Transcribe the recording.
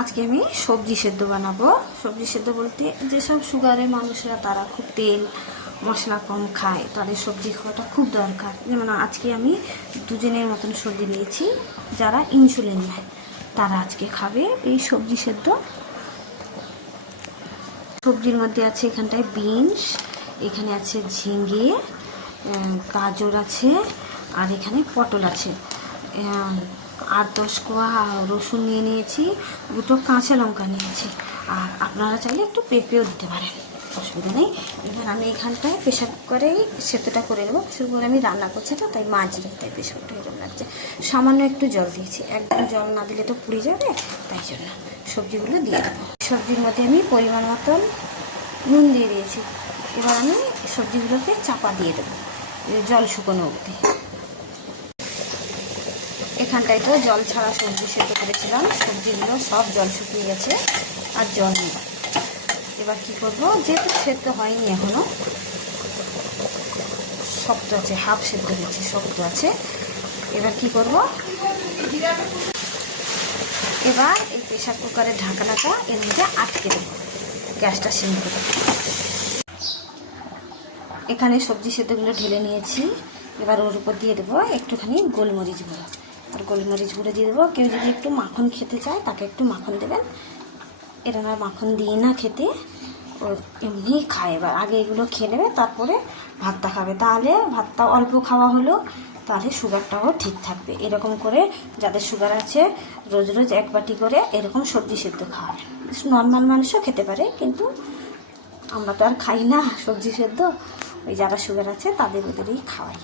আজকে আমি সবজি সেদ্ধ বানাবো। সবজি সেদ্ধ বলতে যেসব সুগারের মানুষরা তারা খুব তেল মশলা কম খায়, তাদের সবজি খাওয়াটা খুব দরকার। যেমন আজকে আমি দুজনের মতন সবজি নিয়েছি, যারা ইনসুলিন নেয় তারা আজকে খাবে এই সবজি সেদ্ধ। সবজির মধ্যে আছে এখানটায় বিনস, এখানে আছে ঝিঙে, গাজর আছে, আর এখানে পটল আছে। 8-10 কোয়া রসুন নিয়ে নিয়েছি, দুটো কাঁচা লঙ্কা নিয়েছি, আর আপনারা চাইলে একটু পেঁপেও দিতে পারেন, অসুবিধা নেই। এবার আমি এখানটায় প্রেশার কুকারেই সেদ্ধটা করে নেবো। প্রেশার কুকারে আমি রান্না করছি তো, তাই মাঝিয়ে তাই প্রেশার কুকারে এরকম লাগছে। সামান্য একটু জল দিয়েছি, একদম জল না দিলে তো পুড়ে যাবে, তাই জন্য সবজিগুলো দিয়ে দেবো। সবজির মধ্যে আমি পরিমাণ মতন নুন দিয়ে দিয়েছি। এবার আমি সবজিগুলোকে চাপা দিয়ে দেবো জল শুকনো অবধি। এখানটায় তো জল ছাড়া সবজি সেদ্ধ করেছিলাম, সবজিগুলো সব জল শুকিয়ে গেছে, আর জল নেই। এবার কী করবো, যেহেতু সেদ্ধ হয়নি এখনও, শক্ত আছে, হাফ সেদ্ধ হয়েছে, শক্ত আছে। এবার কি করব, এবার এই প্রেশার কুকারের ঢাকনাটা এর মধ্যে আটকে দেবো, গ্যাসটা সিম করে। এখানে সবজি সেদ্ধগুলো ঢেলে নিয়েছি। এবার ওর উপর দিয়ে দেবো একটুখানি গোলমরিচ গুঁড়ো, আর গোলমরিচ গুঁড়ো দিয়ে দেবো। কেউ যদি একটু মাখন খেতে চায় তাকে একটু মাখন দেবেন। এরা আর মাখন দিয়ে না খেতে, ও এমনি খায়। এবার আগে এগুলো খেয়ে নেবে, তারপরে ভাতটা খাবে, তাহলে ভাতটা অল্প খাওয়া হলো, তাহলে সুগারটাও ঠিক থাকবে। এরকম করে যাদের সুগার আছে রোজ রোজ 1 বাটি করে এরকম সবজি সেদ্ধ খাওয়াবে। নর্মাল মানুষও খেতে পারে, কিন্তু আমরা তো আর খাই না সবজি সেদ্ধ, ওই যারা সুগার আছে তাদের ওদেরই খাওয়াই।